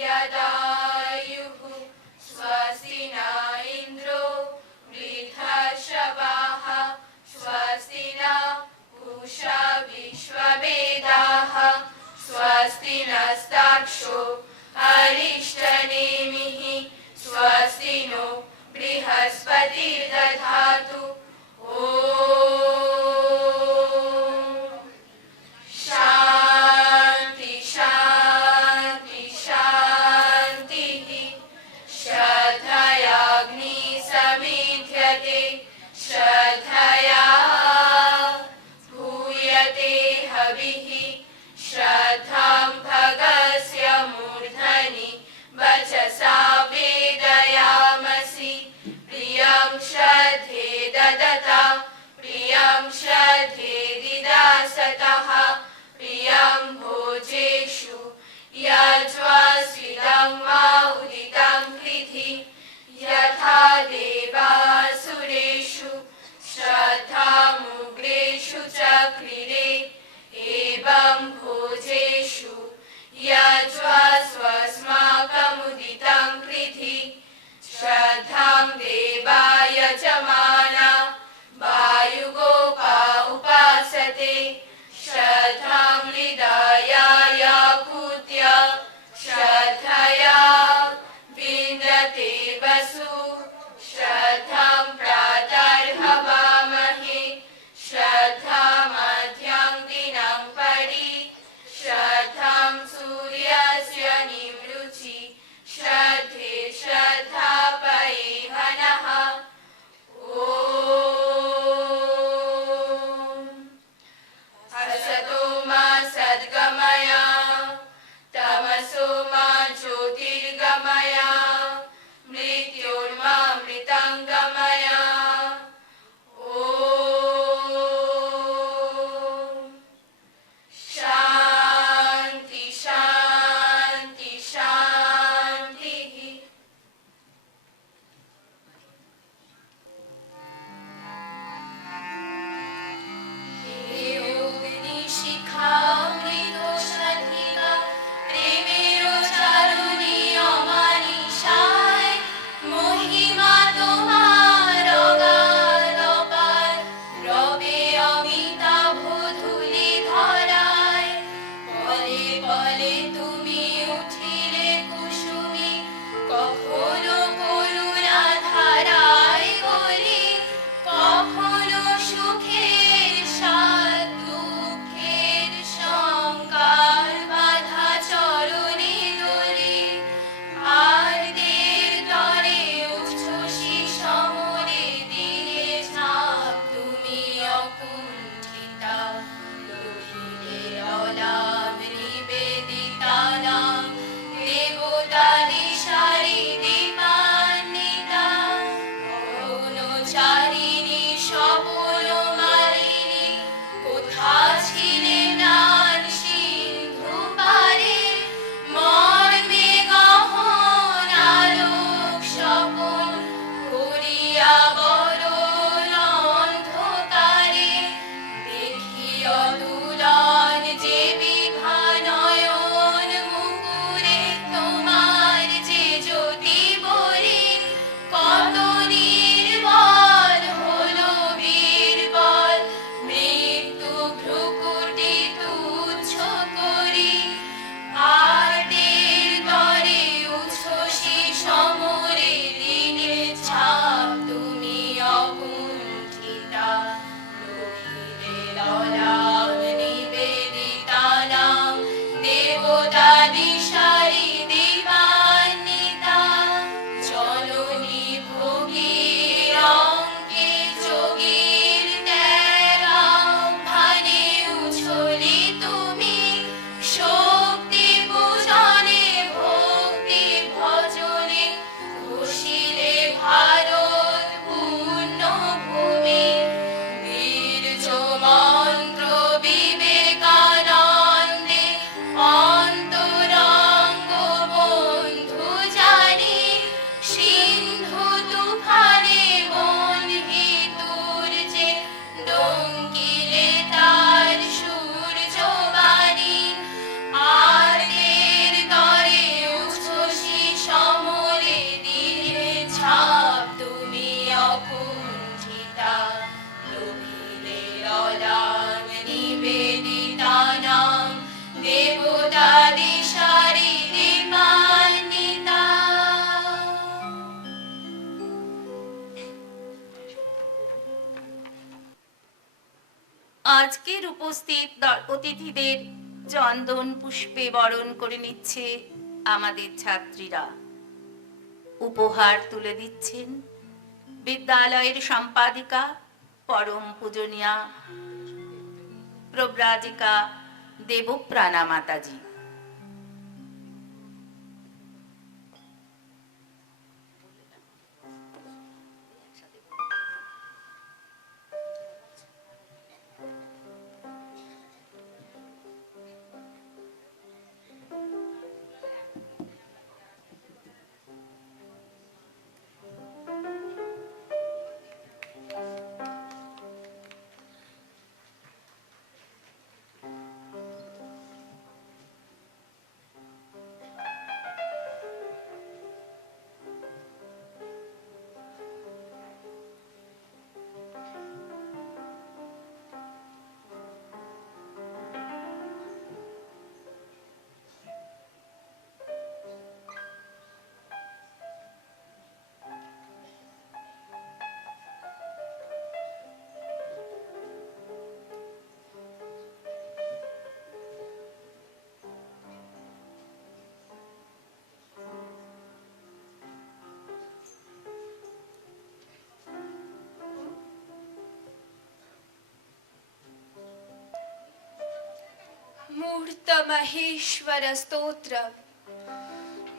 यदायुः स्वस्ति न इन्द्रो वृद्धश्रवाः स्वस्ति न पूषा विश्ववेदाः स्वस्ति नस्तार्क्ष्यो अरिष्टनेमिः स्वस्ति नो बृहस्पतिर्दधातु ॐ शान्ति शान्ति शान्तिः আজকের উপস্থিত অতিথিদের চন্দন পুষ্পে বরণ করে নিচ্ছে আমাদের ছাত্রীরা। উপহার তুলে দিচ্ছেন বিদ্যালয়ের সম্পাদিকা পরম পূজনীয়া প্রব্রাজিকা দেবপ্রাণা মাতাজি। मूर्तमहेश्वर स्तोत्रम्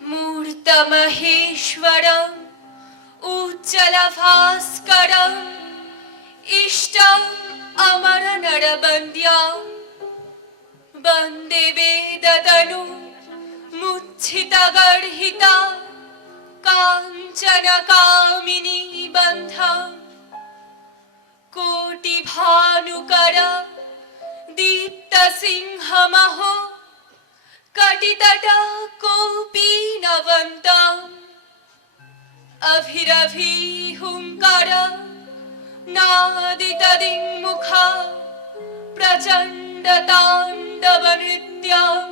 मूर्तमहेश्वरम् उज्ज्वलभास्करम् इष्टम् अमरनरवन्द्यम् वन्दे वेदतनु मुच्छितगर्हिता काञ्चनकामिनी बन्धम् कोटिभानुकर दीप्तसिंहमहो कटितटा कोपीनवन्तम् अभिरभिहुङ्कार नादितदिङ्मुखा प्रचण्डताण्डवनृत्यम्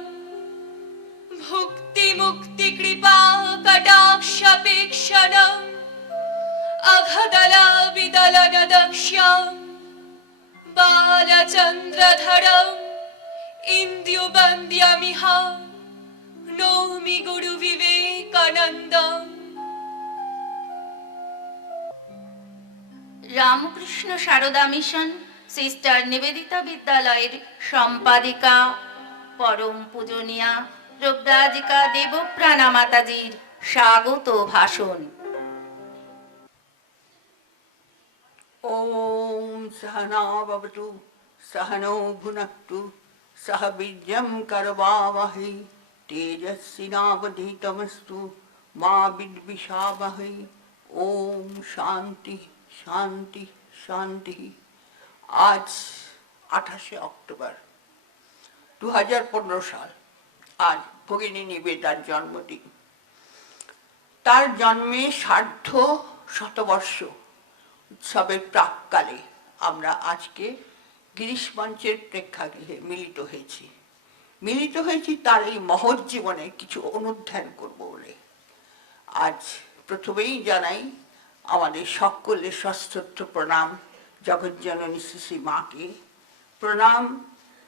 भुक्तिमुक्तिकृपा कटाक्षपेक्षणम् अघदलाविदलनदक्ष्यम् बालचन्द्रधरम् इन्द्युवन्द्यमिह नौमि गुरुविवेकानन्दम्। রামকৃষ্ণ সারদা মিশন সিস্টার নিবেদিতা বিদ্যালয়ের সম্পাদিকা পরম পূজনীয়া প্রব্রাজিকা দেবপ্রাণা মাতাজির স্বাগত ভাষণ। ओम सहना भवतु सहनो भुनक्तु सह वीर्यं करवावहै तेजस्विनावधीतमस्तु मा विद्विषावहै। ओम शांति शांति शांति। आज 28 अक्टोबर 2015 साल आज भगिनी निवेदार जन्मदिन। तार जन्मे सार्ध शतवर्ष উৎসবের প্রাককালে আমরা আজকে গিরিশ মঞ্চের প্রেক্ষাগৃহে মিলিত হয়েছি তার এই মহৎ জীবনে কিছু অনুধ্যান করব বলে। আজ প্রথমেই জানাই আমাদের সকলের সশ্রদ্ধ প্রণাম জগজ্জননী শ্রী মাকে, প্রণাম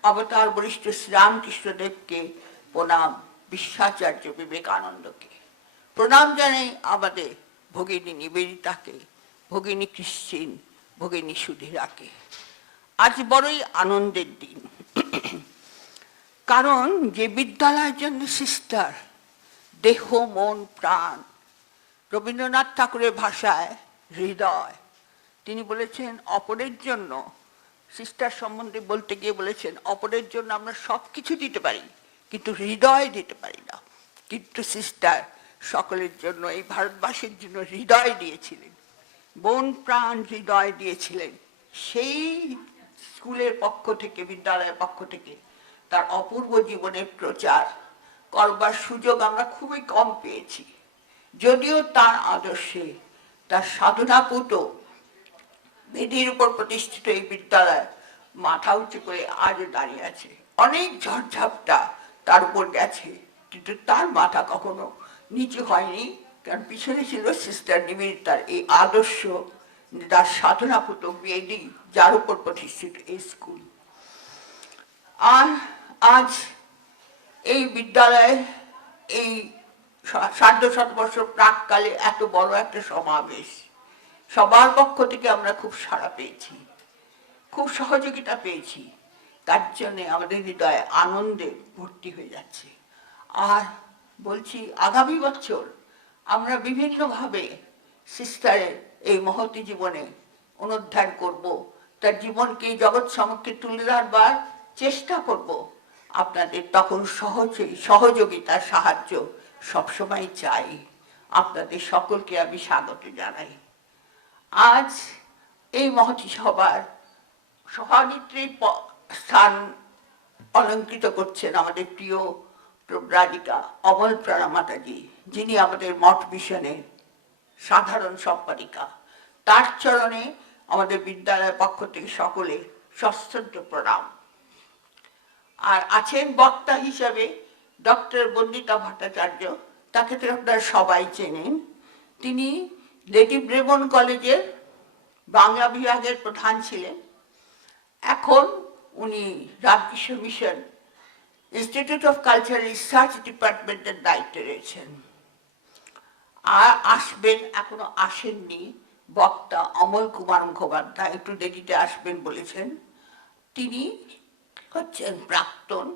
অবতার বরিষ্ঠ শ্রীরামকৃষ্ণদেবকে, প্রণাম বিশ্বাচার্য বিবেকানন্দকে, প্রণাম জানাই আমাদের ভগিনী নিবেদিতাকে, ভগিনী ক্রিশ্চিন, ভগিনী সুধীরাকে। আজ বড়ই আনন্দের দিন, কারণ যে বিদ্যালয়ের জন্য সিস্টার দেহ মন প্রাণ, রবীন্দ্রনাথ ঠাকুরের ভাষায় হৃদয়, তিনি বলেছেন অপরের জন্য, সিস্টার সম্বন্ধে বলতে গিয়ে বলেছেন অপরের জন্য আমরা সব কিছু দিতে পারি কিন্তু হৃদয় দিতে পারি না। কিন্তু সিস্টার সকলের জন্য, এই ভারতবাসীর জন্য হৃদয় দিয়েছিলেন, বন প্রাণ হৃদয় দিয়েছিলেন। সেই স্কুলের পক্ষ থেকে, বিদ্যালয়ের পক্ষ থেকে তার অপূর্ব জীবনের প্রচার করবার সুযোগ আমরা খুবই কম পেয়েছি। যদিও তার আদর্শে, তার সাধনাপুত বেদির উপর প্রতিষ্ঠিত এই বিদ্যালয় মাথা উঁচু করে আজও দাঁড়িয়ে আছে। অনেক ঝড়ঝাপটা তার উপর গেছে, কিন্তু তার মাথা কখনো নিচু হয়নি, কারণ পিছনে ছিল সিস্টার নিবেদিতার এই আদর্শ, তার সাধনাপুত বেদি, যার উপর প্রতিষ্ঠিত এই স্কুল। আর আজ এই বিদ্যালয়ে এই সার্ধশতবর্ষ প্রাককালে এত বড় একটা সমাবেশ, সবার পক্ষ থেকে আমরা খুব সাড়া পেয়েছি, খুব সহযোগিতা পেয়েছি। তার জন্যে আমাদের হৃদয়ে আনন্দে ভর্তি হয়ে যাচ্ছে। আর বলছি, আগামী বছর আমরা বিভিন্নভাবে সিস্টারের এই মহতী জীবনে অনুধ্যান করব, তার জীবনকে জগৎ সমক্ষে তুলে ধরবার চেষ্টা করব। আপনাদের তখন সহযোগিতা, সাহায্য সবসময় চাই। আপনাদের সকলকে আমি স্বাগত জানাই। আজ এই মহতী সভার সভানেত্রীর স্থান অলঙ্কৃত করছেন আমাদের প্রিয় প্রব্রাজিকা অমল প্রাণা মাতাজি, যিনি আমাদের মঠ মিশনের সাধারণ সম্পাদিকা। তার চরণে আমাদের বিদ্যালয়ের পক্ষ থেকে সকলে সশ্রদ্ধ প্রণাম। আর আছেন বক্তা হিসাবে ডক্টর বন্দিতা ভট্টাচার্য, তাকে তো আপনারা সবাই চেনেন। তিনি লেডি ব্রেবন কলেজের বাংলা বিভাগের প্রধান ছিলেন। এখন উনি Ramakrishna mission institute of culture research ডিপার্টমেন্টের দায়িত্বে রয়েছেন। আর আসবেন, এখনো আসেননি, বক্তা অমল কুমার মুখোপাধ্যায়, একটু দেরিতে আসবেন বলেছেন। তিনি হচ্ছেন প্রাক্তন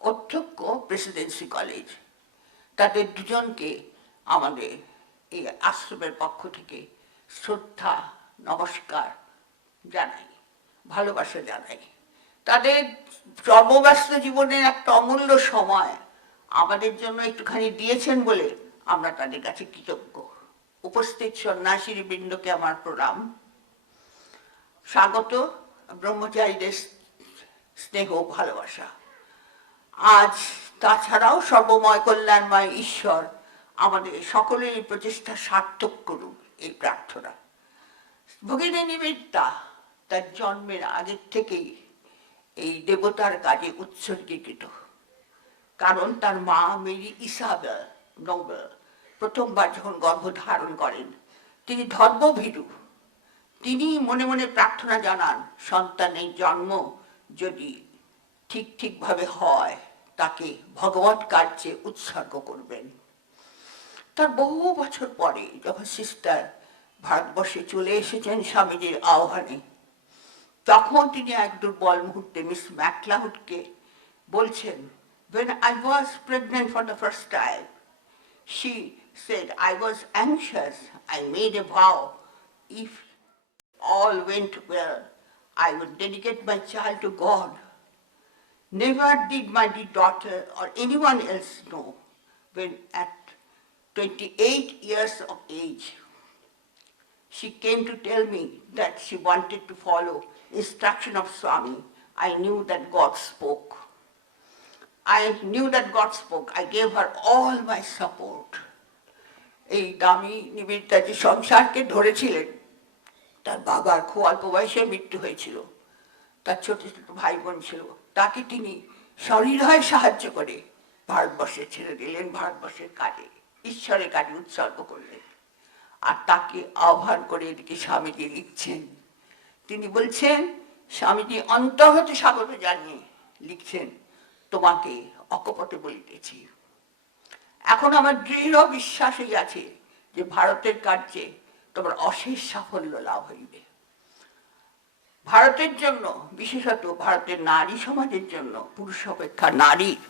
অধ্যক্ষ প্রেসিডেন্সি কলেজ। তাদের দুজনকে আমাদের এই আশ্রমের পক্ষ থেকে শ্রদ্ধা, নমস্কার জানাই, ভালোবাসা জানাই। তাদের কর্মব্যস্ত জীবনের একটা অমূল্য সময় আমাদের জন্য একটুখানি দিয়েছেন বলে আমরা তাদের কাছে কৃতজ্ঞ। উপস্থিত সন্ন্যাসী বৃন্দকে আমার প্রণাম, স্বাগত, ব্রহ্মচারীদের স্নেহ, ভালোবাসা। আজ তাছাড়াও সর্বময় কল্যাণময় ঈশ্বর আমাদের সকলের প্রচেষ্টা সার্থক করুক, এই প্রার্থনা। ভগিনী নিবেদিতা তার জন্মের আগের থেকেই এই দেবতার কাজে উৎসর্গীকৃত। কারণ তার মা মেরি ইসাবেল নোবেল প্রথমবার যখন গর্ভধারণ করেন, তিনি ধর্মভীরু। তিনি মনে মনে প্রার্থনা জানান, সন্তানের জন্ম যদি ঠিকভাবে হয়, তাকে ভগবৎ কার্যে উৎসর্গ করবেন। তার বহু বছর পরে যখন সিস্টার ভারতবর্ষে চলে এসেছেন স্বামীজির আহ্বানে, তখন তিনি এক দুর্বল মুহূর্তে মিস ম্যাকলাউডকে বলছেন, when I was pregnant for the first time, she said, I was anxious. I made a vow, if all went well, I would dedicate my child to God. Never did my dear daughter or anyone else know when at 28 years of age, she came to tell me that she wanted to follow instruction of Swami. I knew that God spoke. I gave her all my support. এই দামি নিবেদিতা যে সংসারকে ধরেছিলেন, তার বাবার খুব অল্প বয়সে মৃত্যু হয়েছিল। তার ছোট ছোট ভাই বোন ছিল, তাকে তিনি সহৃদয় সাহায্য করে ভারতবর্ষে ছেড়ে দিলেন, ভারতবর্ষের কাজে, ঈশ্বরের কাজে উৎসর্গ করলেন। আর তাকে আহ্বান করে এদিকে স্বামীজি লিখছেন। তিনি বলছেন, স্বামীজি অন্তর হতে স্বাগত জানিয়ে লিখছেন, তোমাকে অকপটে বলিতেছি। এখন আমার দৃঢ় বিশ্বাসই আছে যে ভারতের কার্যে তোমার অশেষ সাফল্য লাভ হইবে। ভারতের জন্য, বিশেষত ভারতের নারী সমাজের জন্য পুরুষ অপেক্ষা নারীর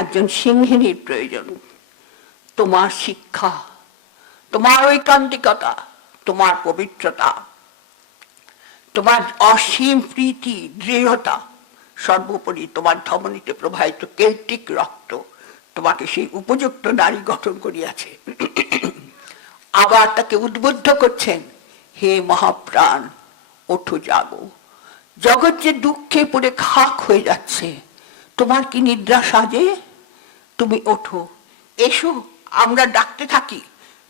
একজন সিংহিনীর প্রয়োজন। তোমার শিক্ষা, তোমার ঐকান্তিকতা, তোমার পবিত্রতা, তোমার অসীম প্রীতি, দৃঢ়তা, সর্বোপরি তোমার ধমনীতে প্রবাহিত কেল্টিক রক্ত তোমাকে সেই উপযুক্ত নারী গঠন করিয়াছে। আবার তাকে উদ্বুদ্ধ করছেন, হে মহাপ্রাণ, ওঠো, জাগো। জগৎ যে দুঃখে পড়ে খাক হয়ে যাচ্ছে, তোমার কি নিদ্রা সাজে? তুমি ওঠো, এসো, আমরা ডাকতে থাকি,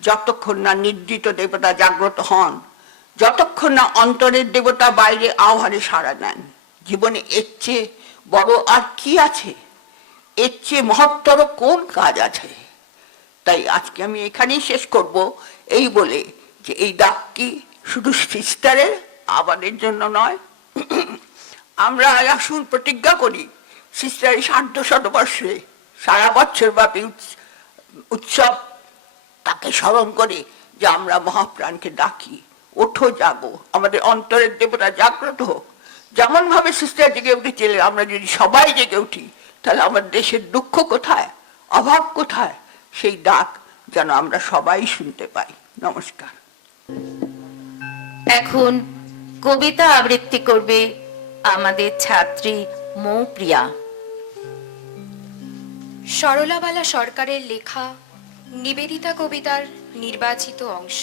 যতক্ষণ না নিদ্রিত দেবতা জাগ্রত হন, যতক্ষণ না অন্তরের দেবতা বাইরে আহ্বানে সাড়া নেন। জীবনে এর চেয়ে বড় আর কি আছে? এর চেয়ে মহত্তর কোন কাজ আছে? তাই আজকে আমি এখানেই শেষ করব, এই বলে যে এই ডাকটি শুধু সিস্টারের, আমাদের জন্য নয়। আমরা আসুন প্রতিজ্ঞা করি সিস্টার এই শতবর্ষে সারা বছর ব্যাপী উৎসব তাকে স্মরণ করে যে আমরা মহাপ্রাণকে ডাকি, ওঠো জাগো, আমাদের অন্তরের দেবতা জাগ্রত হোক। যেমন ভাবে সিস্টার জেগে উঠেছিলেন, আমরা যদি সবাই জেগে উঠি তাহলে আমার দেশের দুঃখ কোথায়, অভাব কোথায়, সেই ডাক যেন আমরা সবাই শুনতে পাই। নমস্কার। এখন কবিতা আবৃত্তি করবে আমাদের ছাত্রী মৌপ্রিয়া। সরলাবালা সরকারের লেখা নিবেদিতা কবিতার নির্বাচিত অংশ।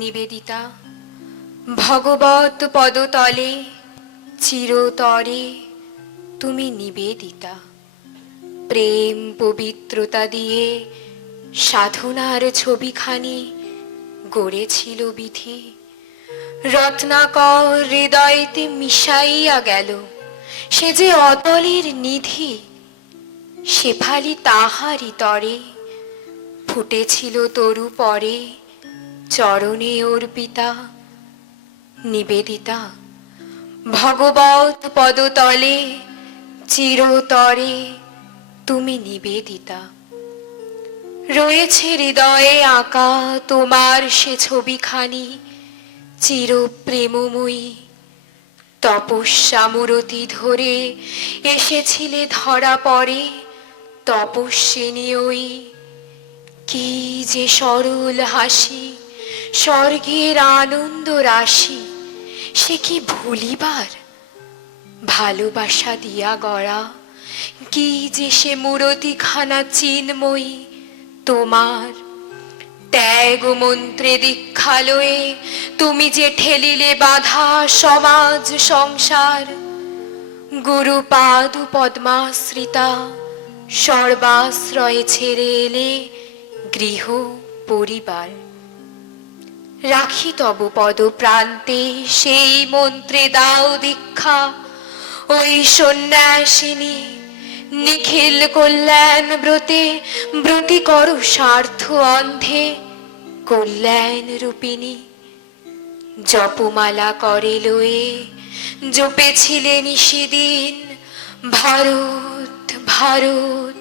নিবেদিতা। ভগবত পদতলে চিরতরে তুমি নিবেদিতা। প্রেম পবিত্রতা দিয়ে সাধনার ছবিখানি গড়েছিল বিধি। রত্নাকর হৃদয়তে মিশাইয়া গেল সে যে অতলের নিধি। শেফালি তাহারি তরে ফুটেছিল তরু পরে চরণে অর্পিতা। নিবেদিতা। ভগবত পদতলে চিরতরে তুমি নিবেদিতা। রয়েছে হৃদয়ে আঁকা তোমার সে ছবিখানি চির প্রেমময়ী। তপস্যা মূরতি ধরে এসেছিলে ধরা পড়ে তপস্বিনী ওই। কি যে সরল হাসি, স্বর্গের আনন্দ রাশি, সে কি ভুলিবার ভালোবাসা দিয়া গড়া। কি যে সে মূরতিখানা চিন্ময়ী তোমার। ত্যাগ মন্ত্রে দীক্ষালয়ে তুমি যে ঠেলিলে বাধা সমাজ সংসার। গুরুপাদ পদ্মাশ্রিতা সর্বাশ্রয়ে ছেড়ে এলে গৃহ পরিবার। রাখি তব পদ প্রান্তে সেই মন্ত্রে দাও দীক্ষা। ওই সন্ন্যাসিনী নিখিল কল্যাণ ব্রতে ব্রতী করো স্বার্থ অন্ধে কল্যাণ রূপিণী। জপমালা করে লয়ে জপেছিলে নিশিদিন ভারত ভারত।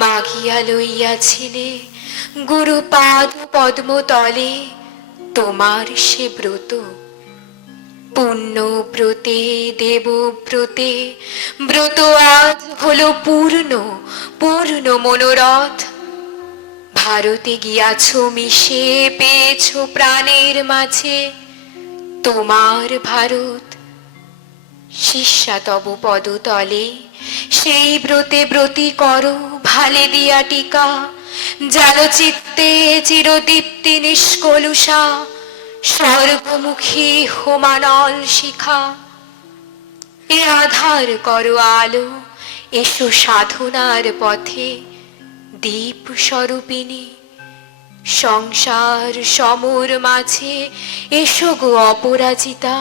মাগিয়া লইয়াছিলে গুরুপাদ পদ্মতলে তোমার সে ব্রত। পুণ্য ব্রতে দেব ব্রতে ব্রত আজ হলো পূর্ণ পূর্ণ মনোরথ। ভারতে গিয়াছ মিশে পেয়েছ প্রাণের মাঝে তোমার ভারত। শিষ্যা তব পদতলে সেই ব্রতে ব্রতী করো ভালে দিয়া টিকা। জালো চিত্তে চিরদীপ্তি নিষ্কলুষা স্বর্গমুখী হোমানল শিখা। এ আধার করো আলো এসো সাধনার পথে দীপ স্বরূপিণী। সংসার সমর মাঝে এসো গো অপরাজিতা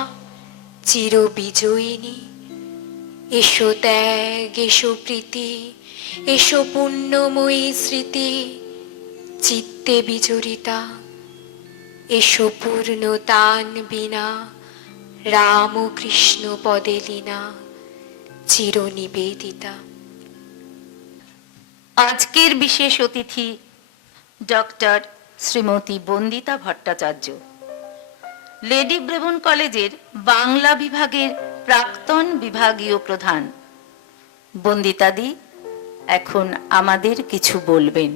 চির বিজয়িনী। এসো ত্যাগ এসো প্রীতি এসো পুণ্যময়ী স্মৃতি চিত্তে বিজড়িতা। এসো পূর্ণতান বিনা রাম কৃষ্ণ পদে লীনা চির নিবেদিতা। আজকের বিশেষ অতিথি ডক্টর শ্রীমতী বন্দিতা ভট্টাচার্য, লেডি ব্রেবন কলেজের বাংলা বিভাগের প্রাক্তন বিভাগীয় প্রধান। বন্দিতাদি এখন আমাদের কিছু বলবেন।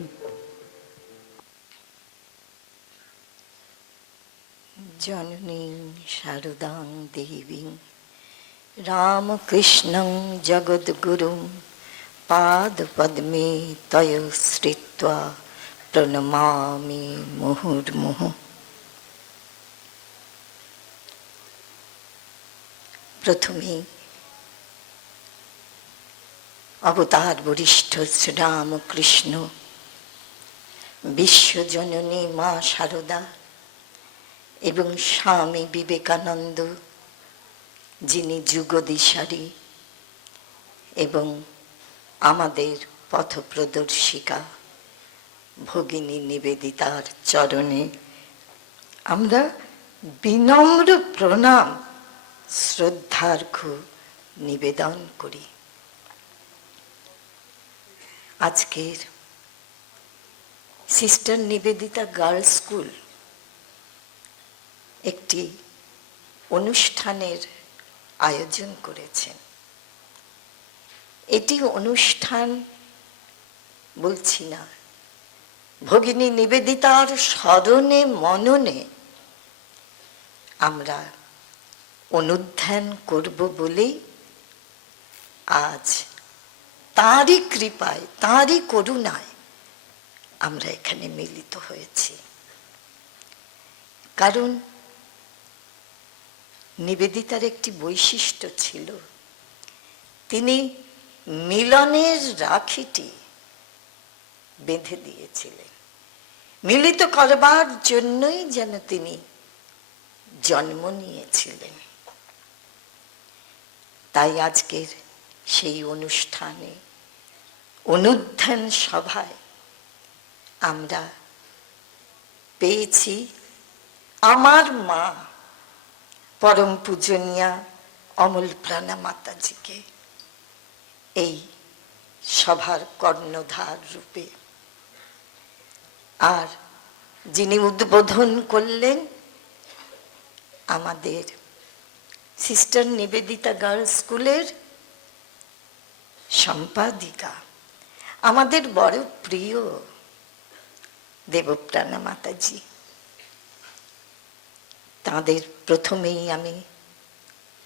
জননী শারদাং দেবী রামকৃষ্ণং জগদ্গুরুং পাদ পদ্মে তয় শ্রিত্বা প্রণমামি মুহুর্মুহু। প্রথমে অবতার বরিষ্ঠ শ্রীরামকৃষ্ণ, বিশ্বজননী মা শারদা এবং স্বামী বিবেকানন্দ, যিনি যুগদিশারী এবং আমাদের পথপ্রদর্শিকা ভগিনী নিবেদিতার চরণে আমরা বিনম্র প্রণাম শ্রদ্ধার্ঘ্য নিবেদন করি। আজকের সিস্টার নিবেদিতা গার্লস স্কুল একটি অনুষ্ঠানের আয়োজন করেছেন। এটি অনুষ্ঠান বলছি না, ভগিনী নিবেদিতার স্মরণে মননে আমরা অনুধ্যান করব বলেই আজ তাঁরই কৃপায়, তাঁরই করুণায় আমরা এখানে মিলিত হয়েছি। কারণ নিবেদিতার একটি বৈশিষ্ট্য ছিল, তিনি মিলনের রাখিটি বেঁধে দিয়েছিলেন। মিলিত করবার জন্যই যেন তিনি জন্ম নিয়েছিলেন। তাই আজকের সেই অনুষ্ঠানে, অনুধ্যান সভায় আমরা পেয়েছি আমার মা পরম পূজনীয়া অমল প্রাণা মাতাজিকে এই সভার কর্ণধার রূপে। আর যিনি উদ্বোধন করলেন আমাদের সিস্টার নিবেদিতা গার্লস স্কুলের সম্পাদিকা, আমাদের বড় প্রিয় দেবপ্রাণা মাতাজি। তাঁদের প্রথমেই আমি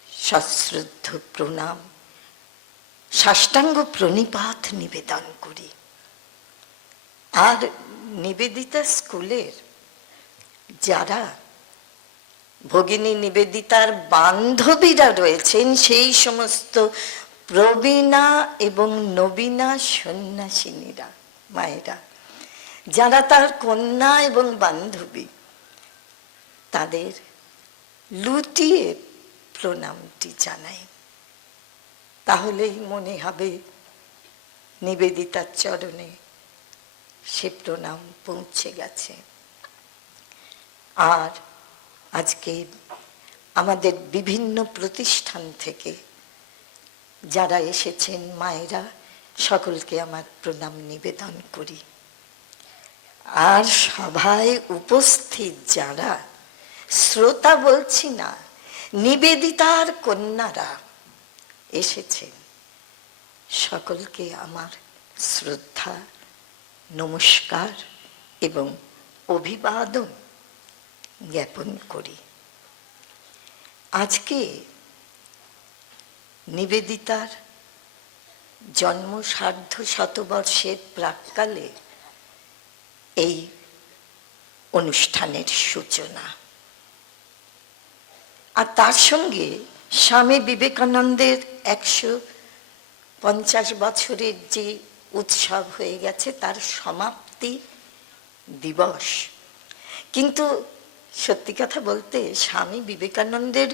সশ্রদ্ধ প্রণাম, সাষ্টাঙ্গ প্রণিপাত নিবেদন করি। আর নিবেদিতা স্কুলের যারা ভগিনী নিবেদিতার বান্ধবীরা রয়েছেন, সেই সমস্ত প্রবীণা এবং নবীনা সন্ন্যাসিনীরা, মায়েরা, যারা তার কন্যা এবং বান্ধবী, তাদের লুটিয়ে প্রণামটি জানাই। তাহলেই মনে হবে নিবেদিতার চরণে সে প্রণাম পৌঁছে গেছে। আর আজকে আমাদের বিভিন্ন প্রতিষ্ঠান থেকে যারা এসেছেন মায়েরা, সকলকে আমার প্রণাম নিবেদন করি। আর সভায় উপস্থিত যারা শ্রোতা বলছি না, নিবেদিতার কন্যারা এসেছেন, সকলকে আমার শ্রদ্ধা, নমস্কার এবং অভিবাদন জ্ঞাপন করি। আজকে নিবেদিতার জন্ম সার্ধ শতবর্ষের প্রাক্কালে এই অনুষ্ঠানের সূচনা। আর তার সঙ্গে স্বামী বিবেকানন্দের 150 বছরের যে উৎসব হয়ে গেছে, তার সমাপ্তি দিবস। কিন্তু সত্যি কথা বলতে স্বামী বিবেকানন্দের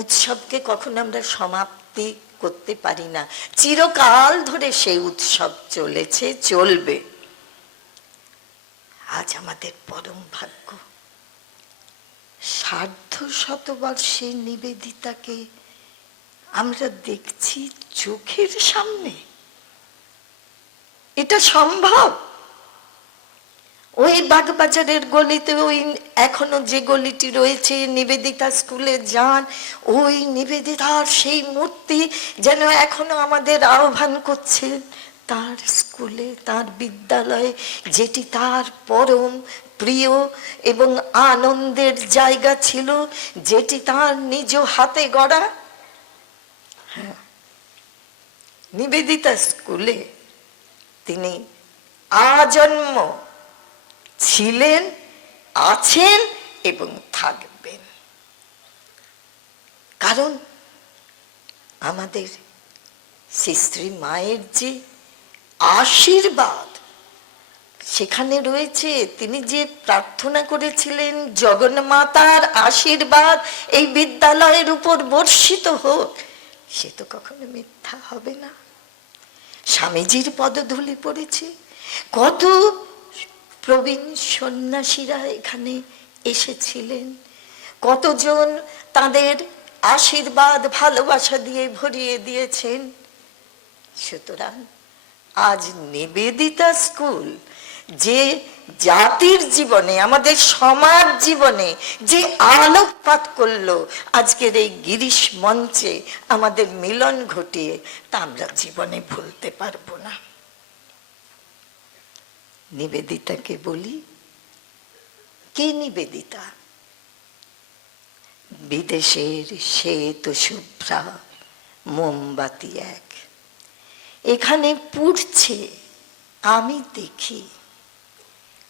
উৎসবকে কখনো আমরা সমাপ্তি করতে পারি না। চিরকাল ধরে সেই উৎসব চলেছে, চলবে। আজ আমাদের পরম ভাগ্য, সার্ধ শতবর্ষে নিবেদিতাকে আমরা দেখছি চোখের সামনে। এটা সম্ভব? ওই বাগবাজারের গলিতে, ওই এখনো যে গলিটি রয়েছে, নিবেদিতা স্কুলে যান, ওই নিবেদিতার সেই মূর্তি যেন এখনো আমাদের আহ্বান করছে তার স্কুলে, তার বিদ্যালয়ে, যেটি তার পরম প্রিয় এবং আনন্দের জায়গা ছিল, যেটি তার নিজ হাতে গড়া। নিবেদিতা স্কুলে তিনি আজন্ম ছিলেন, আছেন এবং থাকবেন। কারণ আমাদের শ্রী মায়ের যে আশীর্বাদ সেখানে রয়েছে। তিনি যে প্রার্থনা করেছিলেন, জগন্মাতার আশীর্বাদ এই বিদ্যালয়ের উপর বর্ষিত হোক, সে তো কখনো মিথ্যা হবে না। স্বামীজির পদধূলি পড়েছে, কত প্রবীণ সন্ন্যাসীরা এখানে এসেছিলেন, কতজন তাদের আশীর্বাদ ভালোবাসা দিয়ে ভরিয়ে দিয়েছেন। সুতরাং আজ নিবেদিতা স্কুল যে জাতির জীবনে, আমাদের সমাজ জীবনে যে আলোকপাত করলো, আজকের এই গিরিশ মঞ্চে আমাদের মিলন ঘটিয়ে, তা আমরা জীবনে ভুলতে পারবো না। নিবেদিতাকে বলি, কে নিবেদিতা? বিদেশের শ্বেত শুভ্রা মোমবাতি এক, এখানে পুড়ছে, আমি দেখি।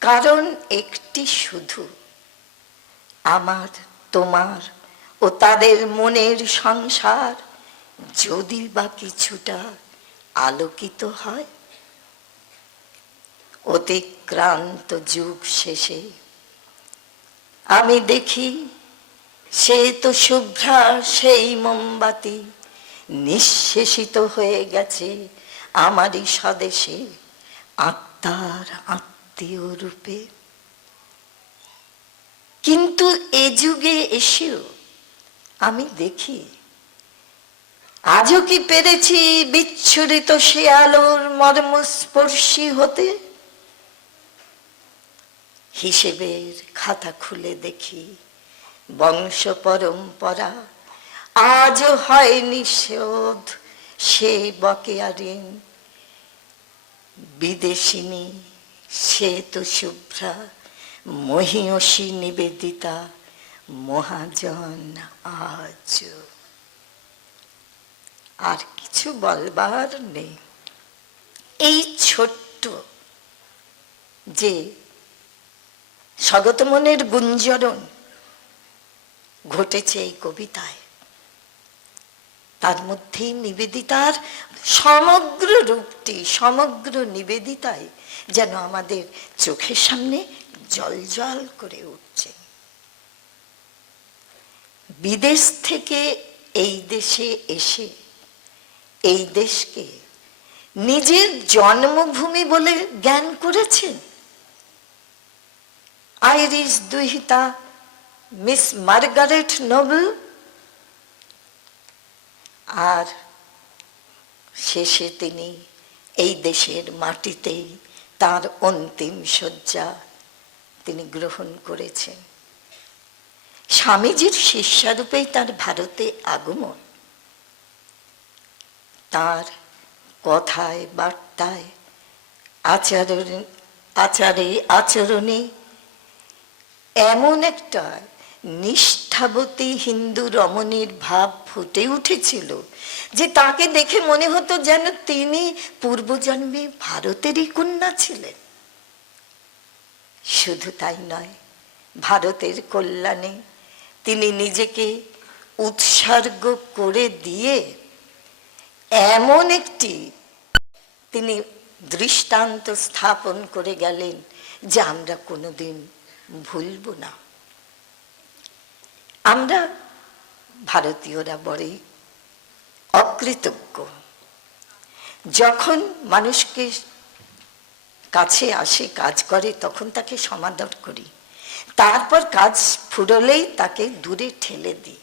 কারণ একটি শুধু, আমার, তোমার ও তাদের মনের সংসার যদি বা কিছুটা আলোকিত হয়। অতিক্রান্ত যুগ শেষে আমি দেখি শ্বেত শুভ্রা সেই মোমবাতি নিঃশেষিত হয়ে গেছে আমারই স্বদেশে আত্মার আত্মীয় রূপে। কিন্তু এ যুগে এসেও আমি দেখি, আজও কি পেরেছি বিচ্ছুরিত সে আলোর মর্মস্পর্শী হতে? হিসেবের খাতা খুলে দেখি, বংশ পরম্পরা আজও হয়নি শোধ সে বকেয়া ঋণ। বিদেশিনী শ্বেত শুভ্রা মহীয়সী নিবেদিতা মহাজন আজ। আর কিছু বলবার নেই। এই ছোট্ট যে স্বগতমনের গুঞ্জরণ ঘটেছে এই কবিতায়, তার মধ্যে নিবেদিতার সমগ্র রূপটি, সমগ্র নিবেদিতায় যেন আমাদের চোখের সামনে জলজল করে উঠছে। বিদেশ থেকে এই দেশে এসে এই দেশকে নিজের জন্মভূমি বলে জ্ঞান করেছেন আইরিশ দুহিতা মিস মার্গারেট নোবেল। আর শেষে তিনি এই দেশের মাটিতেই তার অন্তিম শয্যা তিনি গ্রহণ করেছেন। স্বামীজির শিষ্যারূপেই তার ভারতে আগমন। তার কথায় বার্তায় আচারে আচরণে এমন একটা নিষ্ঠাবতী হিন্দু রমণীর ভাব ফুটে উঠেছিল যে তাকে দেখে মনে হতো যেন তিনি পূর্বজন্মে ভারতেরই কন্যা ছিলেন। শুধু তাই নয়, ভারতের কল্যাণে তিনি নিজেকে উৎসর্গ করে দিয়ে এমন একটি তিনি দৃষ্টান্ত স্থাপন করে গেলেন যা আমরা কোনোদিন ভুলব না। আমরা ভারতীয়রা বড়ই অকৃতজ্ঞ। যখন মানুষকে কাছে আসে, কাজ করে, তখন তাকে সমাদর করি, তারপর কাজ ফুরলেই তাকে দূরে ঠেলে দিই।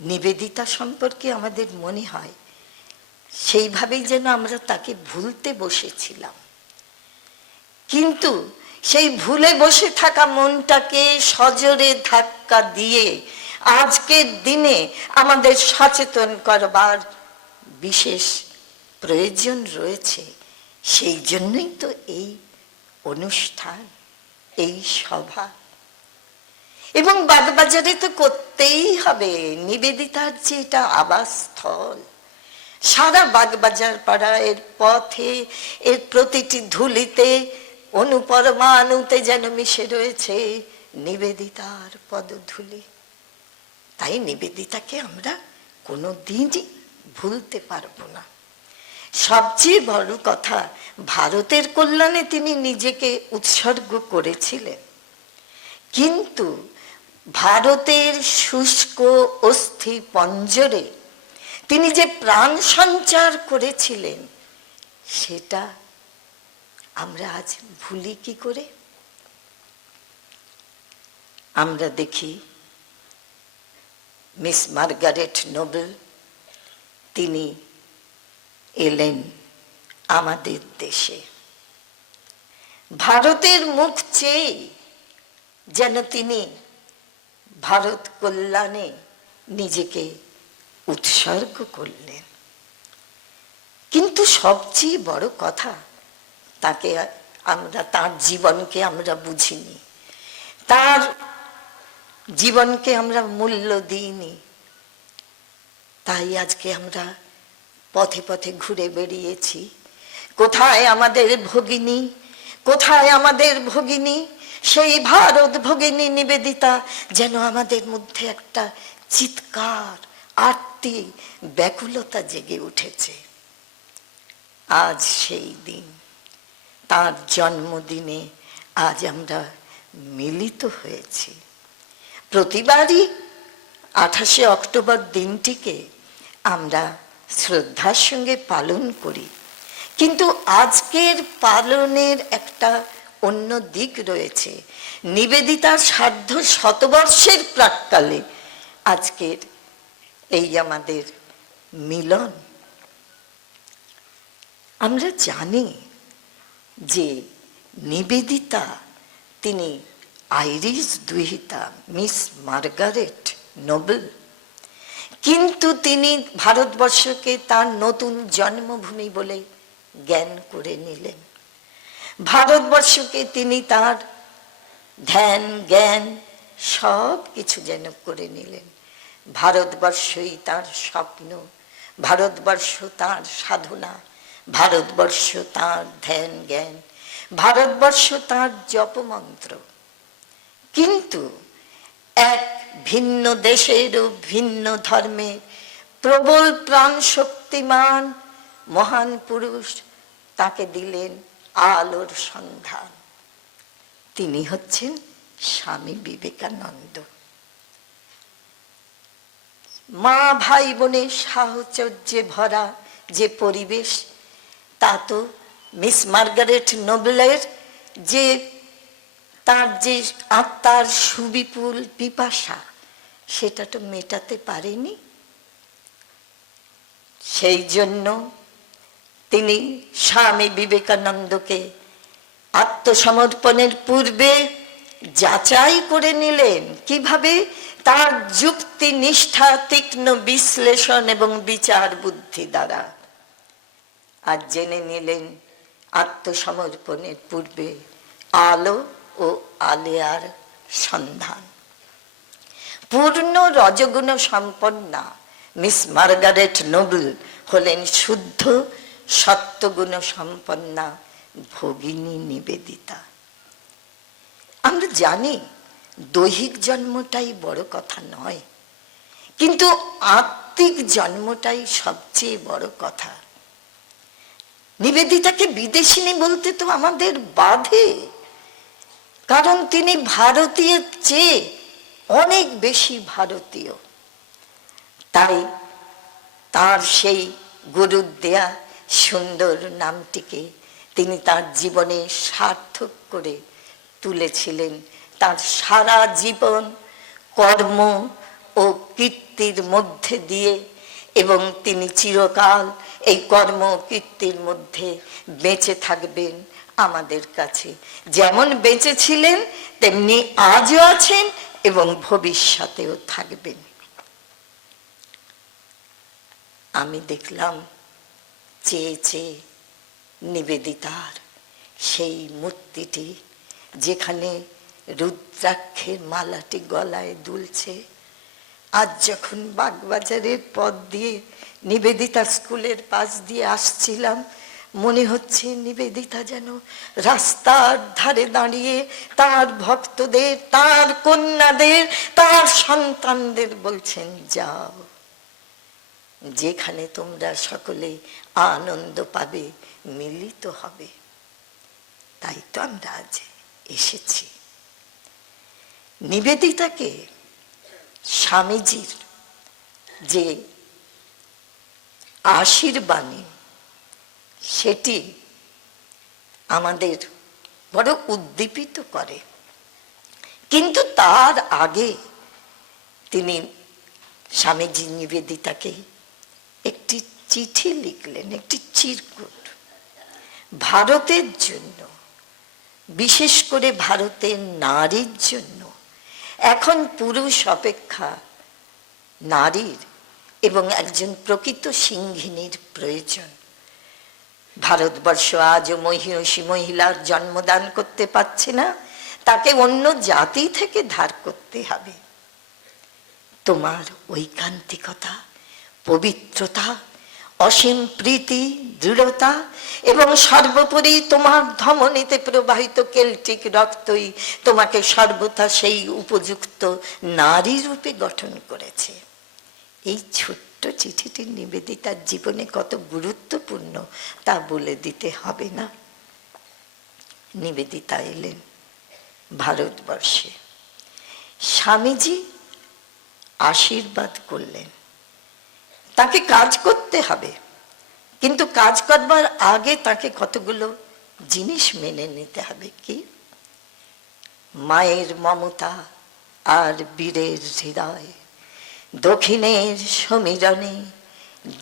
নিবেদিতা সম্পর্কে আমাদের মনে হয় সেইভাবেই যেন আমরা তাকে ভুলতে বসেছিলাম। কিন্তু সেই ভুলে বসে থাকা মনটাকে সজোরে ধাক্কা দিয়ে আজকের দিনে আমাদের সচেতন করবার বিশেষ প্রয়োজন রয়েছে। সেই জন্যই তো এই অনুষ্ঠান, এই সভা। এবং বাগবাজারে তো করতেই হবে। নিবেদিতার যে এটা আবাসস্থল, সারা বাগবাজার পাড়া, এর পথে, এর প্রতিটি ধুলিতে, অনুপরমাণুতে যেন মিশে রয়েছে নিবেদিতার পদধূলি। তাই নিবেদিতাকে আমরা কোনোদিনই ভুলতে পারবো না। সবচেয়ে বড় কথা, ভারতের কল্যাণে তিনি নিজেকে উৎসর্গ করেছিলেন, কিন্তু ভারতের শুষ্ক অস্থি পঞ্জরে তিনি যে প্রাণ সঞ্চার করেছিলেন সেটা আমরা আজ ভুলি কি করে? আমরা দেখি মিস মার্গারেট নোবেল, তিনি এলেন আমাদের দেশে। ভারতের মুখ চেয়ে যেন তিনি ভারত কল্যাণে নিজেকে উৎসর্গ করলেন। কিন্তু সবচেয়ে বড় কথা, তাকে আমরা, তার জীবনকে আমরা বুঝিনি, তার জীবনকে আমরা মূল্য দিইনি। তাই আজকে আমরা পথে পথে ঘুরে বেরিয়েছি। কোথায় আমাদের ভগিনী, কোথায় আমাদের ভগিনী? সেই ভারত ভগিনী নিবেদিতা যেন আমাদের মধ্যে একটা চিৎকার, আরতি, ব্যাকুলতা জেগে উঠেছে। আজ সেই দিন, তার জন্মদিনে আজ আমরা মিলিত হয়েছি। প্রতিবারই 28শে অক্টোবর দিনটিকে আমরা শ্রদ্ধার সঙ্গে পালন করি, কিন্তু আজকের পালনের একটা অন্য দিক রয়েছে। নিবেদিতার সার্ধ শতবর্ষের প্রাক্কালে আজকের এই আমাদের মিলন। আমরা জানি যে নিবেদিতা তিনি আইরিশ দুহিতা মিস মার্গারেট নোবেল, কিন্তু তিনি ভারতবর্ষকে তার নতুন জন্মভূমি বলে জ্ঞান করে নিলেন। ভারতবর্ষকে তিনি তার ধ্যান, জ্ঞান সব কিছু যেন করে নিলেন। ভারতবর্ষই তার স্বপ্ন, ভারতবর্ষ তার সাধনা, ভারতবর্ষ তার ধ্যান জ্ঞান, ভারতবর্ষ তার জপমন্ত্র। কিন্তু এক ভিন্ন দেশের ও ভিন্ন ধর্মের প্রবল প্রাণ শক্তিমান মহান পুরুষ তাকে দিলেন আলোর সন্ধান। তিনি হচ্ছেন স্বামী বিবেকানন্দ। মা ভাই বোনের সাহচর্যে ভরা যে পরিবেশ, তা তো মিস মার্গারেট নোবেলের যে তার যে আত্মার সুবিপুল পিপাসা, সেটা তো মেটাতে পারেনি। সেই জন্য তিনি স্বামী বিবেকানন্দকে আত্মসমর্পণের পূর্বে যাচাই করে নিলেন। কিভাবে? তার যুক্তি, নিষ্ঠা, তীক্ষ্ণ বিশ্লেষণ এবং বিচার বুদ্ধি দ্বারা। আর জেনে নিলেন আত্মসমর্পণের পূর্বে আলো ও আলেয়ার সন্ধান। পূর্ণ রজগুণ সম্পন্না মিস মার্গারেট নোবেল হলেন শুদ্ধ সত্যগুণ সম্পন্না ভগিনী নিবেদিতা। আমরা জানি দৈহিক জন্মটাই বড় কথা নয়, কিন্তু আত্মিক জন্মটাই সবচেয়ে বড় কথা। নিবেদিতাকে বিদেশিনী বলতে তো আমাদের বাধে, কারণ তিনি ভারতীয় চেয়ে অনেক বেশি ভারতীয়। তাই তার সেই গুরুর দেয়া সুন্দর নামটিকে তিনি তার জীবনে সার্থক করে তুলেছিলেন। তার সারা জীবন কর্ম ও কীর্তির মধ্যে দিয়ে, এবং তিনি চিরকাল এই কর্ম কীর্তির মধ্যে বেঁচে থাকবেন আমাদের কাছে। যেমন বেঁচে ছিলেন তেমনি আজও আছেন এবং ভবিষ্যতেও থাকবেন। আমি দেখলাম চেয়ে চেয়ে নিবেদিতার সেই মূর্তিটি, যেখানে রুদ্রাক্ষের মালাটি গলায় দুলছে। আজ যখন বাগবাজারের পথ দিয়ে নিবেদিতা স্কুলের পাশ দিয়ে আসছিলাম, মনে হচ্ছে নিবেদিতা যেন রাস্তার ধারে দাঁড়িয়ে তার ভক্তদের, তার কন্যাদের, তার সন্তানদের বলছেন, যাও, যেখানে তোমরা সকলে আনন্দ পাবে, মিলিত হবে। তাই তো আমরা আজ এসেছি। নিবেদিতাকে স্বামীজির যে আশীর্বাণী, সেটি আমাদের বড় উদ্দীপিত করে। কিন্তু তার আগে তিনি স্বামীজি নিবেদিতাকে একটি চিঠি লিখলেন, একটি চিরকুট, ভারতের জন্য, বিশেষ করে ভারতের নারীর জন্য এখন পুরুষ অপেক্ষা নারীর এবং একজন প্রকৃত সিংহিনীর প্রয়োজন। ভারতবর্ষ আজও মহিষী মহিলার জন্মদান করতে পারছে না, তাকে অন্য জাতি থেকে ধার করতে হবে। তোমার ঐকান্তিকতা, পবিত্রতা, অসীম প্রীতি, দৃঢ়তা এবং সর্বোপরি তোমার ধমনীতে প্রবাহিত কেল্টিক রক্তই তোমাকে সর্বদা সেই উপযুক্ত নারী রূপে গঠন করেছে। এই ছোট্ট চিঠিটি নিবেদিতার জীবনে কত গুরুত্বপূর্ণ তা বলে দিতে হবে না। নিবেদিতা এলেন ভারতবর্ষে। স্বামীজি আশীর্বাদ করলেন, তাকে কাজ করতে হবে, কিন্তু কাজ করবার আগে তাকে কতগুলো জিনিস মেনে নিতে হবে। কি? মায়ের মমতা আর বীরের হৃদয়, দক্ষিণের সমীরণে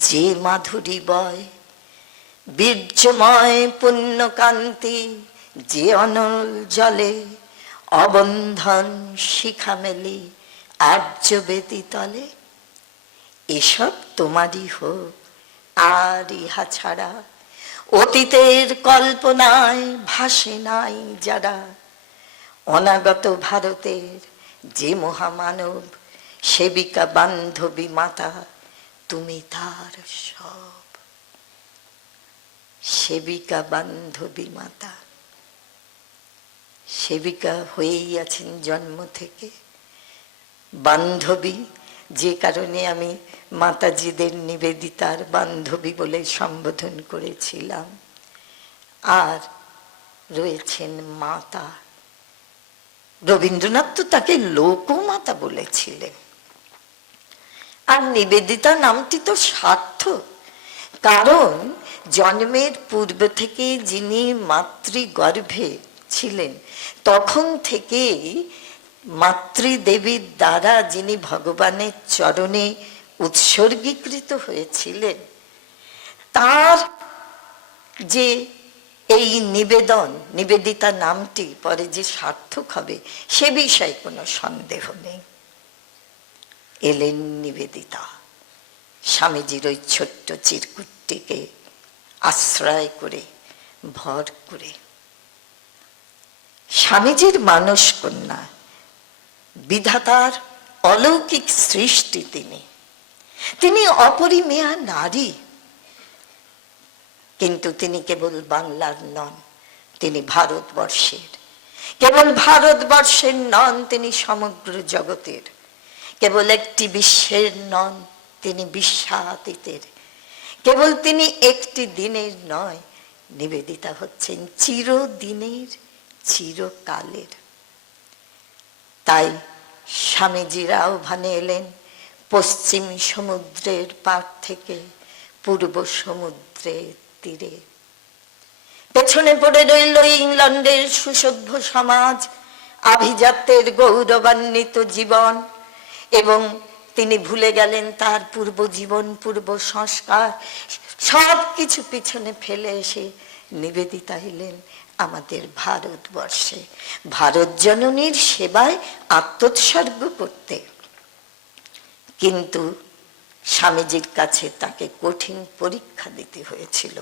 যে মাধুরী বয়, বীর্যময় পুণ্যকান্তি যে অনল জলে, অবন্ধন শিখা মেলি আর্য বেদি তলে। এসব তোমারই হোক, আর ইহা ছাড়া অতীতের কল্পনায় ভাসে নাই যারা। অনাগত ভারতের যে মহামানব, সেবিকা বান্ধবী মাতা, তুমি তার সব। সেবিকা বান্ধবী মাতা, সেবিকা হয়েই আছেন জন্ম থেকে। বান্ধবী, যে কারণে আমি মাতাজিদের নিবেদিতার বান্ধবী বলে সম্বোধন করেছিলাম। আর রয়েছেন মাতা। রবীন্দ্রনাথ তো তাকে লোকমাতা বলেছিলেন। আর নিবেদিতা নামটি তো সার্থক, কারণ জন্মের পূর্ব থেকে যিনি মাতৃগর্ভে ছিলেন, তখন থেকেই মাতৃদেবীর দ্বারা যিনি ভগবানের চরণে উৎসর্গীকৃত হয়েছিলেন, তার যে এই নিবেদন, নিবেদিতা নামটি পরে যে সার্থক হবে সে বিষয়ে কোনো সন্দেহ নেই। এলেন নিবেদিতা স্বামীজির ওই ছোট্ট চিরকুটটিকে আশ্রয় করে, ভর করে। স্বামীজির মানস কন্যা, বিধাতার অলৌকিক সৃষ্টি তিনি অপরিমেয়া নারী। কিন্তু তিনি কেবল বাংলার নন, তিনি ভারতবর্ষের। কেবল ভারতবর্ষের নন, তিনি সমগ্র জগতের। কেবল একটি বিশ্বের নন, তিনি বিশ্বাতীতের। কেবল তিনি একটি দিনের নয়, নিবেদিতা হচ্ছেন চিরদিনের, চিরকালের। তাই স্বামীজির আহ্বানে এলেন পশ্চিম সমুদ্রের পার থেকে পূর্ব সমুদ্রের তীরে। পেছনে পড়ে রইল ইংল্যান্ডের সুসভ্য সমাজ, আভিজাত্যের গৌরবান্বিত জীবন, এবং তিনি ভুলে গেলেন তার পূর্ব জীবন, পূর্ব সংস্কার, সব কিছু পিছনে ফেলে এসে নিবেদিতা এলেন আমাদের ভারতবর্ষে ভারত জননীর সেবায় আত্মোৎসর্গ করতে। কিন্তু স্বামীজির কাছে তাকে কঠিন পরীক্ষা দিতে হয়েছিল,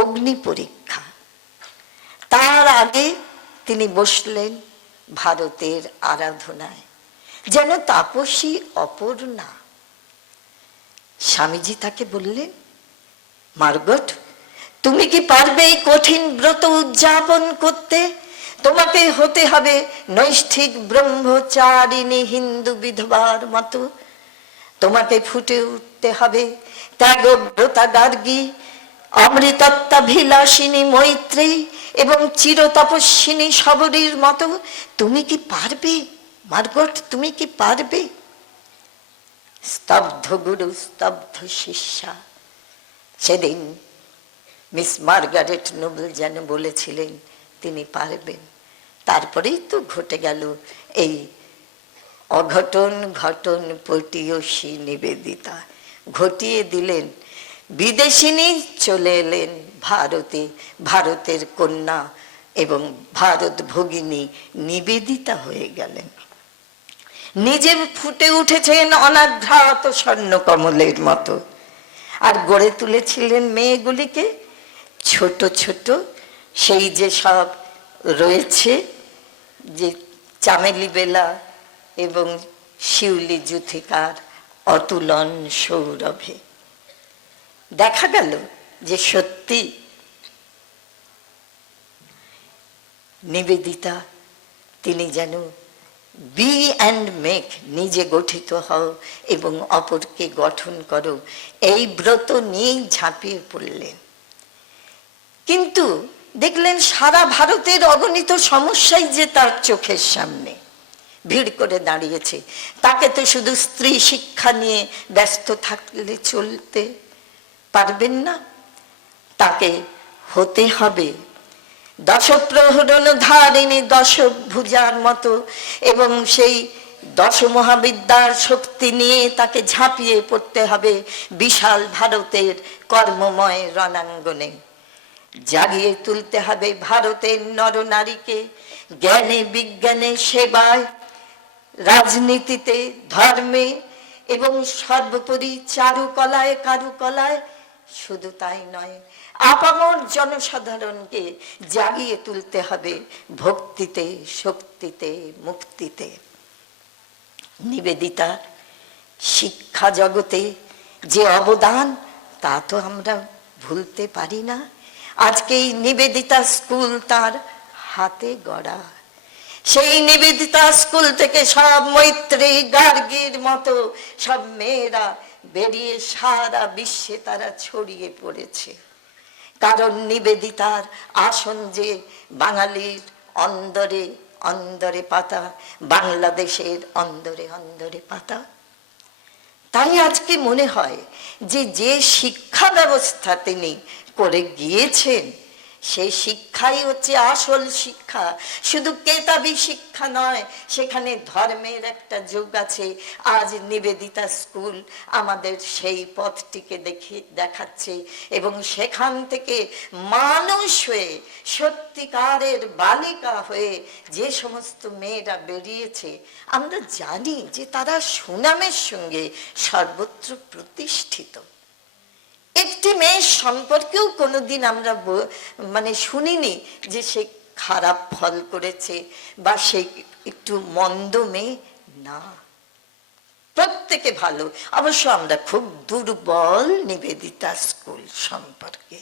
অগ্নি পরীক্ষা। তার আগে তিনি বসলেন ভারতের আরাধনায়, যেন তাপসী অপর্ণা। স্বামীজি তাকে বললেন, মার্গট, তুমি কি পারবে এই কঠিন ব্রত উদযাপন করতে? তোমাকে হতে হবে নৈষ্ঠিক ব্রহ্মচারিণী হিন্দু বিধবার মতো। তোমাকে ফুটে উঠতে হবে ত্যাগব্রতা গার্গী, অমৃতত্বাভিলাষিনী মৈত্রী এবং চিরতপস্বিনী শবরীর মতো। তুমি কি পারবে মার্গট, তুমি কি পারবে? স্তব্ধ গুরু, স্তব্ধ শিষ্যা। সেদিন মিস মার্গারেট নোবেল যেন বলেছিলেন তিনি পারবেন। তারপরেই তো ঘটে গেল এই অঘটন ঘটন পটীয়সী নিবেদিতা ঘটিয়ে দিলেন। বিদেশিনী চলে এলেন ভারতে, ভারতের কন্যা এবং ভারত ভগিনী নিবেদিতা হয়ে গেলেন। নিজে ফুটে উঠেছেন অনাঘ্রাত স্বর্ণকমলের মতো, আর গড়ে তুলেছিলেন মেয়েগুলিকে ছোট ছোট, সেই যে সব রয়েছে যে চামেলি বেলা এবং শিউলি যুথিকার অতুলন সৌরভে। দেখা গেল যে সত্যি নিবেদিতা তিনি যেন বি অ্যান্ড মেক, নিজে গঠিত হও এবং অপরকে গঠন করো, এই ব্রত নিয়েই ঝাঁপিয়ে পড়লেন। কিন্তু দেখলেন সারা ভারতের অগণিত সমস্যাই যে তার চোখের সামনে ভিড় করে দাঁড়িয়েছে। তাকে তো শুধু স্ত্রী শিক্ষা নিয়ে ব্যস্ত থাকলে চলতে পারবেন না, তাকে হতে হবে দশপ্রহরণ ধারিণী দশভুজার মতো, এবং সেই দশ মহাবিদ্যার শক্তি নিয়ে তাকে ঝাঁপিয়ে পড়তে হবে বিশাল ভারতের কর্মময় রণাঙ্গনে। জাগিয়ে তুলতে হবে ভারতের নরনারীকে জ্ঞানে বিজ্ঞানে সেবায়, রাজনীতিতে, ধর্মে এবং সর্বোপরি চারুকলায় কারুকলায়। শুধু তাই নয়, আপামর জনসাধারণকে জাগিয়ে তুলতে হবে ভক্তিতে, শক্তিতে, মুক্তিতে। নিবেদিতার শিক্ষা জগতে যে অবদান তা তো আমরা ভুলতে পারি না। আজকে এই নিবেদিতা স্কুল তার হাতে গড়া। সেই নিবেদিতা স্কুল থেকে সব মৈত্রী গার্গীর মতো সব মেয়েরা বেরিয়ে সারা বিশ্বে তারা ছড়িয়ে পড়েছে। কারণ নিবেদিতার আসন যে বাঙালির অন্দরে অন্দরে পাতা, বাংলাদেশের অন্দরে অন্দরে পাতা। তাই আজকে মনে হয় যে যে শিক্ষা ব্যবস্থা তিনি করে গিয়েছেন সেই শিক্ষাই হচ্ছে আসল শিক্ষা, শুধু কেতাবি শিক্ষা নয়, সেখানে ধর্মের একটা যোগ আছে। আজ নিবেদিতা স্কুল আমাদের সেই পথটিকে দেখাচ্ছে এবং সেখান থেকে মানুষ হয়ে, সত্যিকারের বালিকা হয়ে যে সমস্ত মেয়েরা বেরিয়েছে, আমরা জানি যে তারা সুনামের সঙ্গে সর্বত্র প্রতিষ্ঠিত। একটি মেয়ের সম্পর্কেও কোনোদিন আমরা শুনিনি যে সে খারাপ ফল করেছে বা সে একটু মন্দ মেয়ে, না, প্রত্যেকে ভালো। অবশ্য আমরা খুব দুর্বল নিবেদিতা স্কুল সম্পর্কে,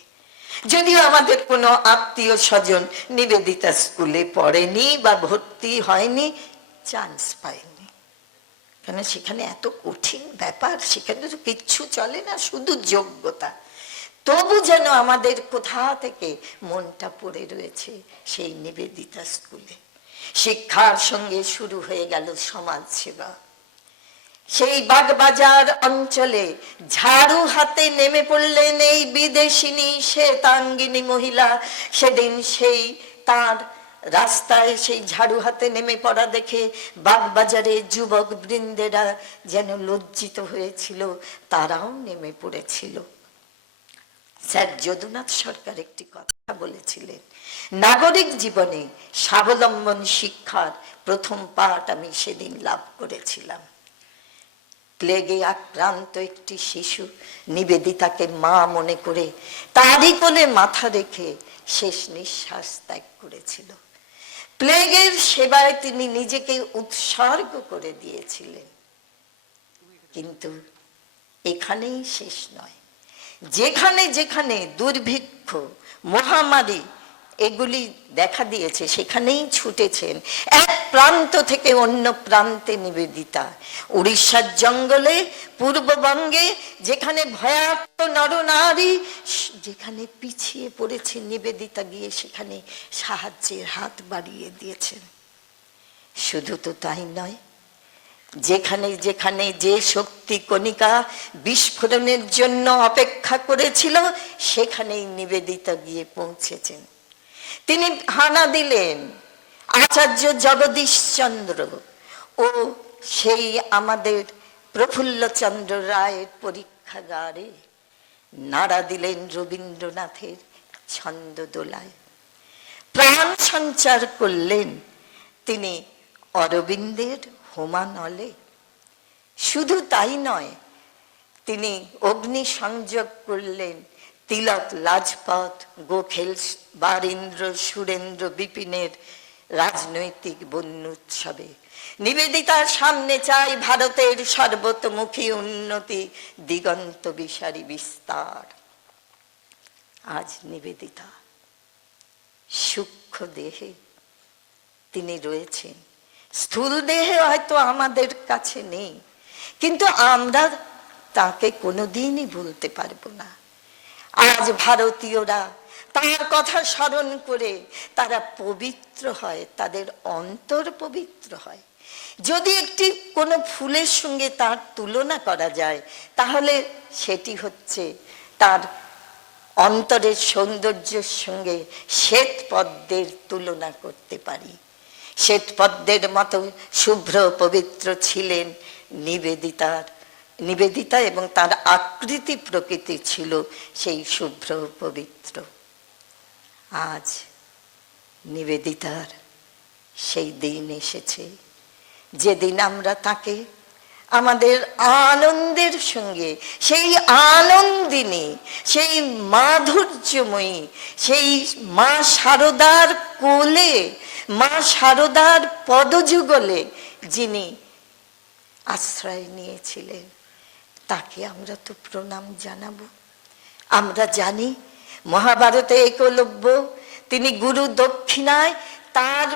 যদিও আমাদের কোনো আত্মীয় স্বজন নিবেদিতা স্কুলে পড়েনি বা ভর্তি হয়নি, চান্স পায়নি, কেন সেখানে এত কঠিন ব্যাপার, সেখানে তো কিচ্ছু চলে না, শুধু যোগ্যতা। তবু যেন আমাদের কোথা থেকে মনটা পড়ে রয়েছে সেই নিবেদিতা স্কুলে। শিক্ষার সঙ্গে শুরু হয়ে গেল সমাজ সেবা। সেই বাগবাজার অঞ্চলে ঝাড়ু হাতে নেমে পড়লেন এই বিদেশিনী শ্বেতাঙ্গিনী মহিলা। সেদিন সেই তার রাস্তায় সেই ঝাড়ু হাতে নেমে পড়া দেখে বাগবাজারে যুবক বৃন্দেরা যেন লজ্জিত হয়েছিল, তারাও নেমে পড়েছিল। স্যার যদুনাথ সরকার একটি কথা বলেছিলেন, নাগরিক জীবনে স্বাবলম্বন শিক্ষার প্রথম পাঠ আমি সেদিন লাভ করেছিলাম। প্লেগে আক্রান্ত একটি শিশু নিবেদিতাকে মা মনে করে তারই কোলে মাথা রেখে শেষ নিঃশ্বাস ত্যাগ করেছিল। প্লেগের সেবায় তিনি নিজেকে উৎসর্গ করে দিয়েছিলেন। কিন্তু এখানেই শেষ নয়, যেখানে যেখানে দুর্ভিক্ষ, মহামারী এগুলি দেখা দিয়েছে সেখানেই ছুটেছেন এক প্রান্ত থেকে অন্য প্রান্তে নিবেদিতা। উড়িষ্যার জঙ্গলে, পূর্ববঙ্গে যেখানে ভয়ার্ত নরনারী যেখানে পিছিয়ে পড়েছে, নিবেদিতা গিয়ে সেখানে সাহায্যের হাত বাড়িয়ে দিয়েছেন। শুধু তো তাই নয়, যেখানে যেখানে যে শক্তি কণিকা বিস্ফোরণের জন্য অপেক্ষা করেছিল সেখানেই নিবেদিতা গিয়ে পৌঁছেছেন। তিনি হানা দিলেন। আচার্য জগদীশ চন্দ্র ও সেই আমাদের প্রফুল্লচন্দ্র রায়ের পরীক্ষাগারে নাড়া দিলেন রবীন্দ্রনাথের ছন্দ দোলায়, প্রাণ সঞ্চার করলেন তিনি অরবিন্দের হোমানলে। শুধু তাই নয়, তিনি অগ্নি সংযোগ করলেন তিলক, লাজপত, গোখেল, বারীন্দ্র, সুরেন্দ্র, বিপিনের রাজনৈতিক বন্যুৎসবে। নিবেদিতার সামনে চাই ভারতের সর্বতোমুখী উন্নতি, দিগন্ত বিসারী বিস্তার। আজ নিবেদিতা সূক্ষ্ম দেহে তিনি রয়েছেন, স্থূল দেহে হয়তো আমাদের কাছে নেই, কিন্তু আমরা তাকে কোনোদিনই ভুলতে পারবো না। আজ ভারতীয়রা তার কথা স্মরণ করে তারা পবিত্র হয়, তাদের অন্তর পবিত্র হয়। যদি একটি কোনো ফুলের সঙ্গে তার তুলনা করা যায়, তাহলে সেটি হচ্ছে তার অন্তরের সৌন্দর্যের সঙ্গে শ্বেত পদ্মের তুলনা করতে পারি। শ্বেত পদ্মের মতো শুভ্র পবিত্র ছিলেন নিবেদিতা, এবং তার আকৃতি প্রকৃতি ছিল সেই শুভ্র পবিত্র। আজ নিবেদিতার সেই দিন এসেছে, যেদিন আমরা তাকে আমাদের আনন্দের সঙ্গে, সেই আনন্দিনী, সেই মাধুর্যময়ী, সেই মা শারদার কোলে, মা শারদার পদযুগলে যিনি আশ্রয় নিয়েছিলেন, তাকে আমরা তো প্রণাম জানাবো। আমরা জানি মহাভারতে একলব্য তিনি গুরু দক্ষিণায় তার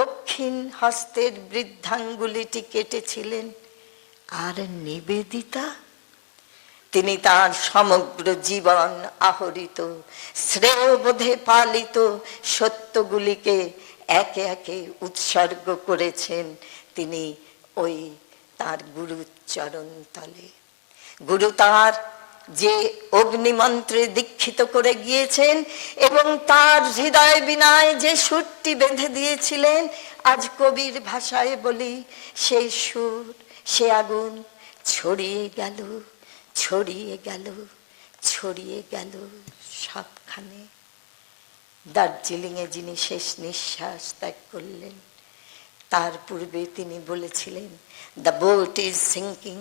দক্ষিণ হস্তের বৃদ্ধাঙ্গুলিটি কেটেছিলেন। আর নিবেদিতা, তিনি তার সমগ্র জীবন আহরিত শ্রেয়বোধে পালিত সত্যগুলিকে একে একে উৎসর্গ করেছেন তিনি ওই তার গুরুর চরণ তলে। গুরু তার যে অগ্নিমন্ত্রে দীক্ষিত করে গিয়েছেন এবং তার হৃদয় বিনায় যে সুরটি বেঁধে দিয়েছিলেন, আজ কবির ভাষায় বলি, সেই সুর, সে আগুন ছড়িয়ে গেল, ছড়িয়ে গেল, ছড়িয়ে গেল সবখানে। দার্জিলিংয়ে যিনি শেষ নিঃশ্বাস ত্যাগ করলেন, তার পূর্বে তিনি বলেছিলেন, the boat is sinking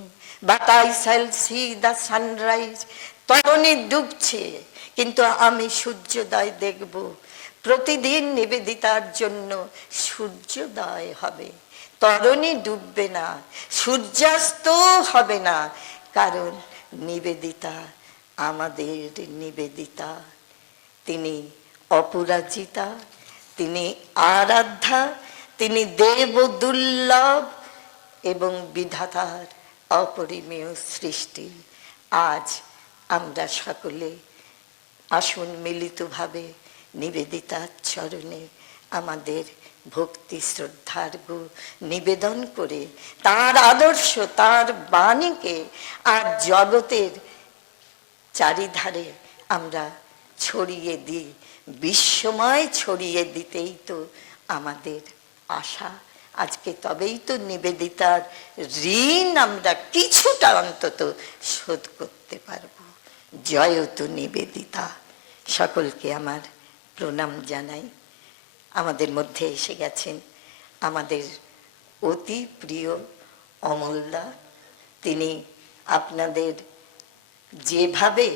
but I shall see the sunrise. তরণী ডুবছে, কিন্তু আমি সূর্যোদয় দেখব। প্রতিদিন নিবেদিতার জন্য সূর্যোদয় হবে, তরণী ডুববে না, সূর্যাস্ত হবে না, কারণ নিবেদিতা আমাদের নিবেদিতা। তিনি অপরাজিতা, তিনি আরাধ্যা, তিনি দেব দুর্লভ এবং বিধাতার অপরিমেয় সৃষ্টি। আজ আমরা সকলে আসুন মিলিতভাবে নিবেদিতার চরণে আমাদের ভক্তি শ্রদ্ধার্ঘ্য নিবেদন করে তার আদর্শ, তার বাণীকে আর জগতের চারিধারে আমরা ছড়িয়ে দিই। বিশ্বময় ছড়িয়ে দিতেই তো আমাদের আশা। আজকে তবেই তো নিবেদিতার ঋণ আমরা কিছুটা অন্তত শোধ করতে পারবো। জয়তু নিবেদিতা। সকলকে আমার প্রণাম জানাই। আমাদের মধ্যে এসে গেছেন আমাদের অতি প্রিয় অমলদা। তিনি আপনাদের যেভাবে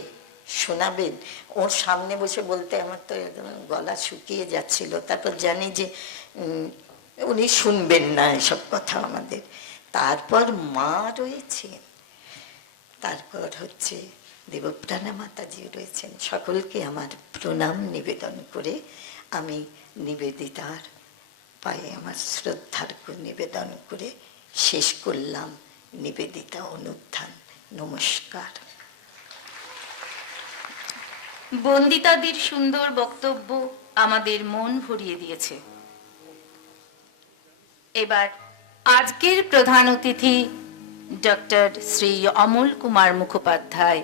শোনাবেন, ওর সামনে বসে বলতে আমার তো একদম গলা শুকিয়ে যাচ্ছিল। তারপর জানি যে উনি শুনবেন না এসব কথা আমাদের। তারপর মা রয়েছেন, তারপর হচ্ছে দেবপ্রাণা মাতাজি রয়েছেন। সকলকে আমার প্রণাম নিবেদন করে আমি নিবেদিতার পায়ে আমার শ্রদ্ধার্ঘ্য নিবেদন করে শেষ করলাম নিবেদিতা অনুধ্যান। নমস্কার। বন্দিতাদির সুন্দর বক্তব্য আমাদের মন ভরিয়ে দিয়েছে। এবার আজকের প্রধান অতিথি ডক্টর শ্রী অমল কুমার মুখোপাধ্যায়,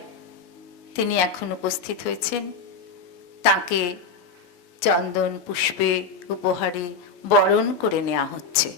তিনি এখন উপস্থিত হয়েছেন। তাকে চন্দন পুষ্পে উপহারে বরণ করে নেওয়া হচ্ছে।